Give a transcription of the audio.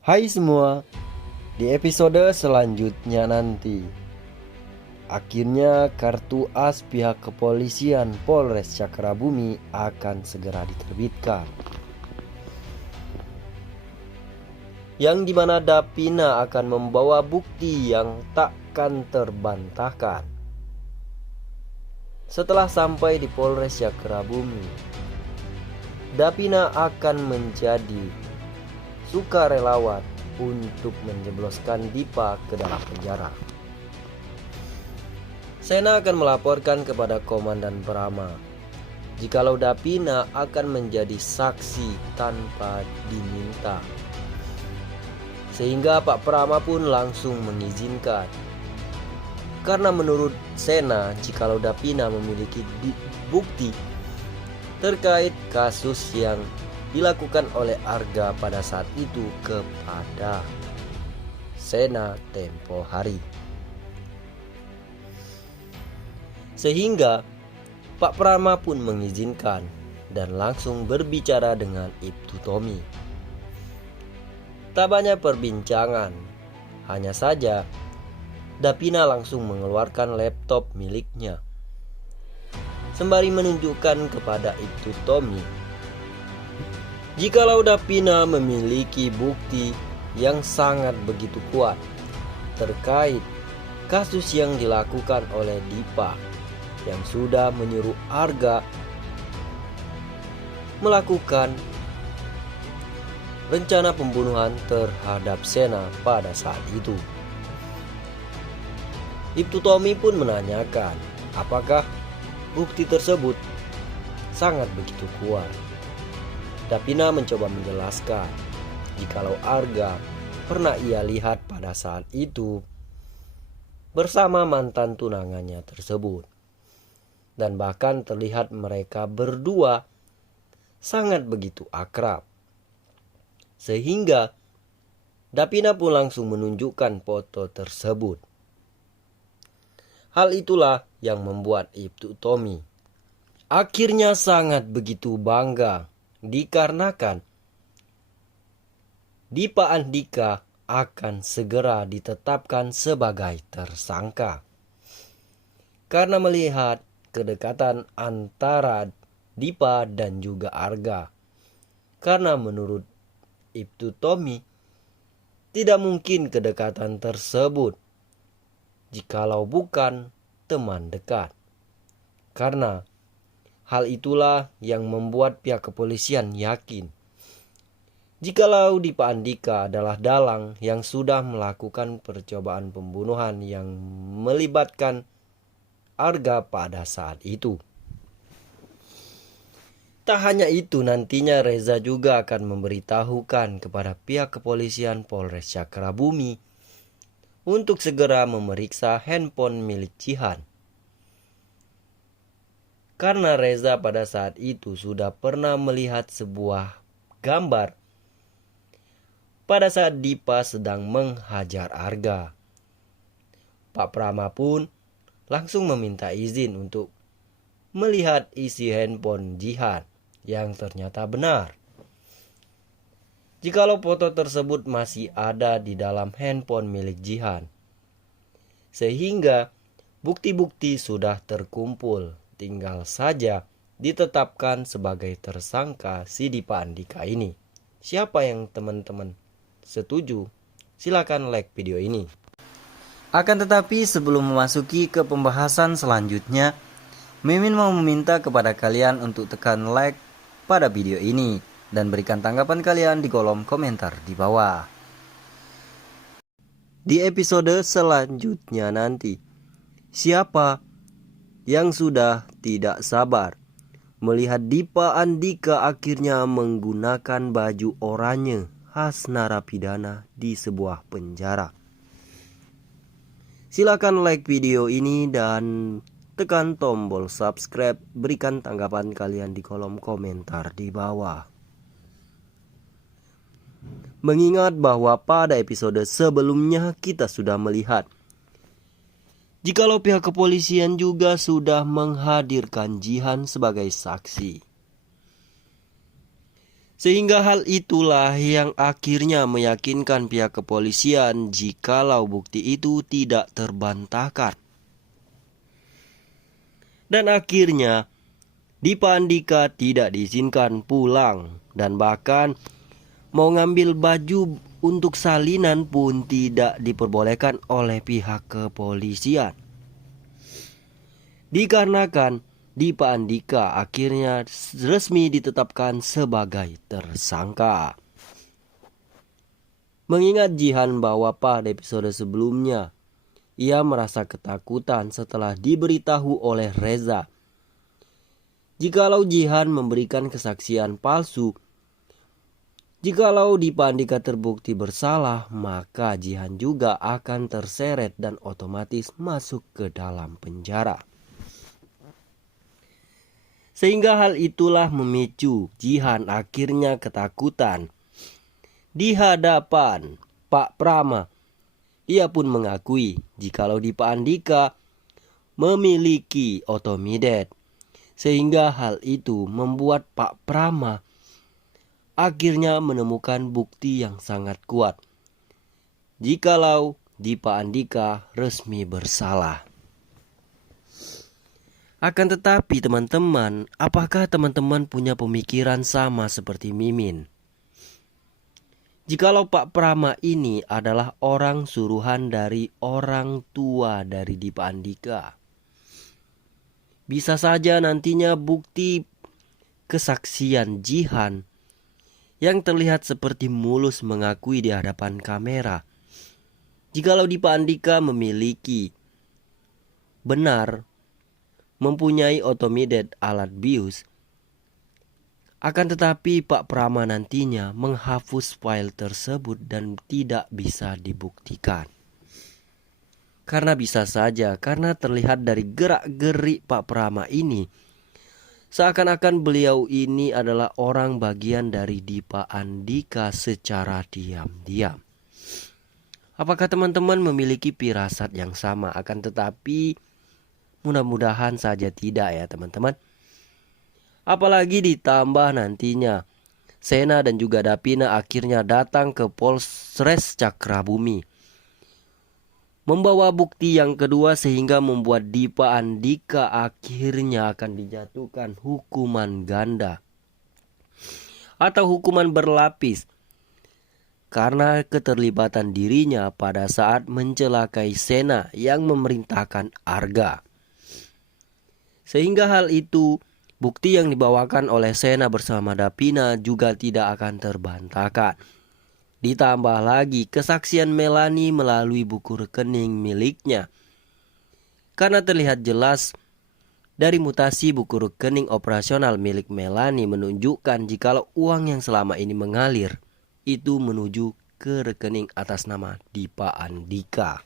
Hai semua, di episode selanjutnya nanti akhirnya kartu as pihak kepolisian Polres Cakrabumi akan segera diterbitkan, yang dimana Dapina akan membawa bukti yang takkan terbantahkan. Setelah sampai di Polres Cakrabumi, Dapina akan menjadi sukarelawan untuk menjebloskan Dipa ke dalam penjara. Sena akan melaporkan kepada Komandan Brahma jikalau Dapina akan menjadi saksi tanpa diminta, sehingga Pak Prama pun langsung mengizinkan. Karena menurut Sena, jikalau Dapina memiliki bukti terkait kasus yang dilakukan oleh Arga pada saat itu kepada Sena tempo hari, sehingga Pak Prama pun mengizinkan dan langsung berbicara dengan Ibtu Tommy. Tak banyak perbincangan, hanya saja Dapina langsung mengeluarkan laptop miliknya sembari menunjukkan kepada Ibtu Tommy jikalau Dapina memiliki bukti yang sangat begitu kuat terkait kasus yang dilakukan oleh Dipa yang sudah menyuruh Arga melakukan rencana pembunuhan terhadap Sena pada saat itu. Ibtu Tommy pun menanyakan apakah bukti tersebut sangat begitu kuat. Dapina mencoba menjelaskan jikalau Arga pernah ia lihat pada saat itu bersama mantan tunangannya tersebut, dan bahkan terlihat mereka berdua sangat begitu akrab, sehingga Dapina pun langsung menunjukkan foto tersebut. Hal itulah yang membuat Ibtu Tommy akhirnya sangat begitu bangga dikarenakan Dipa Andika akan segera ditetapkan sebagai tersangka. Karena melihat kedekatan antara Dipa dan juga Arga. Karena menurut Ibtu Tommy tidak mungkin kedekatan tersebut jikalau bukan teman dekat. Karena hal itulah yang membuat pihak kepolisian yakin jikalau Dipa Andika adalah dalang yang sudah melakukan percobaan pembunuhan yang melibatkan Arga pada saat itu. Tak hanya itu, nantinya Reza juga akan memberitahukan kepada pihak kepolisian Polres Cakrabumi untuk segera memeriksa handphone milik Jihan. Karena Reza pada saat itu sudah pernah melihat sebuah gambar pada saat Dipa sedang menghajar Arga. Pak Prama pun langsung meminta izin untuk melihat isi handphone Jihan yang ternyata benar. Jikalau foto tersebut masih ada di dalam handphone milik Jihan, sehingga bukti-bukti sudah terkumpul, tinggal saja ditetapkan sebagai tersangka si Dipa Andika ini. Siapa yang teman-teman setuju? Silakan like video ini. Akan tetapi sebelum memasuki ke pembahasan selanjutnya, Mimin mau meminta kepada kalian untuk tekan like pada video ini dan berikan tanggapan kalian di kolom komentar di bawah. Di episode selanjutnya nanti, siapa yang sudah tidak sabar melihat Dipa Andika akhirnya menggunakan baju oranye khas narapidana di sebuah penjara? Silakan like video ini dan tekan tombol subscribe, berikan tanggapan kalian di kolom komentar di bawah. Mengingat bahwa pada episode sebelumnya kita sudah melihat jikalau pihak kepolisian juga sudah menghadirkan Jihan sebagai saksi. Sehingga hal itulah yang akhirnya meyakinkan pihak kepolisian jikalau bukti itu tidak terbantahkan. Dan akhirnya Dipa Andika tidak diizinkan pulang dan bahkan mau ngambil baju untuk salinan pun tidak diperbolehkan oleh pihak kepolisian. Dikarenakan Dipa Andika akhirnya resmi ditetapkan sebagai tersangka. Mengingat Jihan bahwa pada episode sebelumnya ia merasa ketakutan setelah diberitahu oleh Reza jikalau Jihan memberikan kesaksian palsu. Jikalau Dipa Andika terbukti bersalah, maka Jihan juga akan terseret dan otomatis masuk ke dalam penjara. Sehingga hal itulah memicu Jihan akhirnya ketakutan. Di hadapan Pak Prama, ia pun mengakui jikalau Dipa Andika memiliki otomidet. Sehingga hal itu membuat Pak Prama akhirnya menemukan bukti yang sangat kuat jikalau Dipa Andika resmi bersalah. Akan tetapi teman-teman, apakah teman-teman punya pemikiran sama seperti Mimin? Jikalau Pak Prama ini adalah orang suruhan dari orang tua dari Dipa Andika, bisa saja nantinya bukti kesaksian Jihan yang terlihat seperti mulus mengakui di hadapan kamera. Jikalau Dipa Andika memiliki benar mempunyai otomidet alat bius, akan tetapi Pak Prama nantinya menghapus file tersebut dan tidak bisa dibuktikan. Karena bisa saja, karena terlihat dari gerak-gerik Pak Prama ini, seakan-akan beliau ini adalah orang bagian dari Dipa Andika secara diam-diam. Apakah teman-teman memiliki firasat yang sama? Akan tetapi mudah-mudahan saja tidak ya teman-teman. Apalagi ditambah nantinya Sena dan juga Davina akhirnya datang ke Polres Cakrabumi membawa bukti yang kedua, sehingga membuat Dipa Andika akhirnya akan dijatuhkan hukuman ganda atau hukuman berlapis karena keterlibatan dirinya pada saat mencelakai Sena yang memerintahkan Arga. Sehingga hal itu, bukti yang dibawakan oleh Sena bersama Davina juga tidak akan terbantahkan. Ditambah lagi kesaksian Melani melalui buku rekening miliknya. Karena terlihat jelas dari mutasi buku rekening operasional milik Melani menunjukkan jikalau uang yang selama ini mengalir itu menuju ke rekening atas nama Dipa Andika.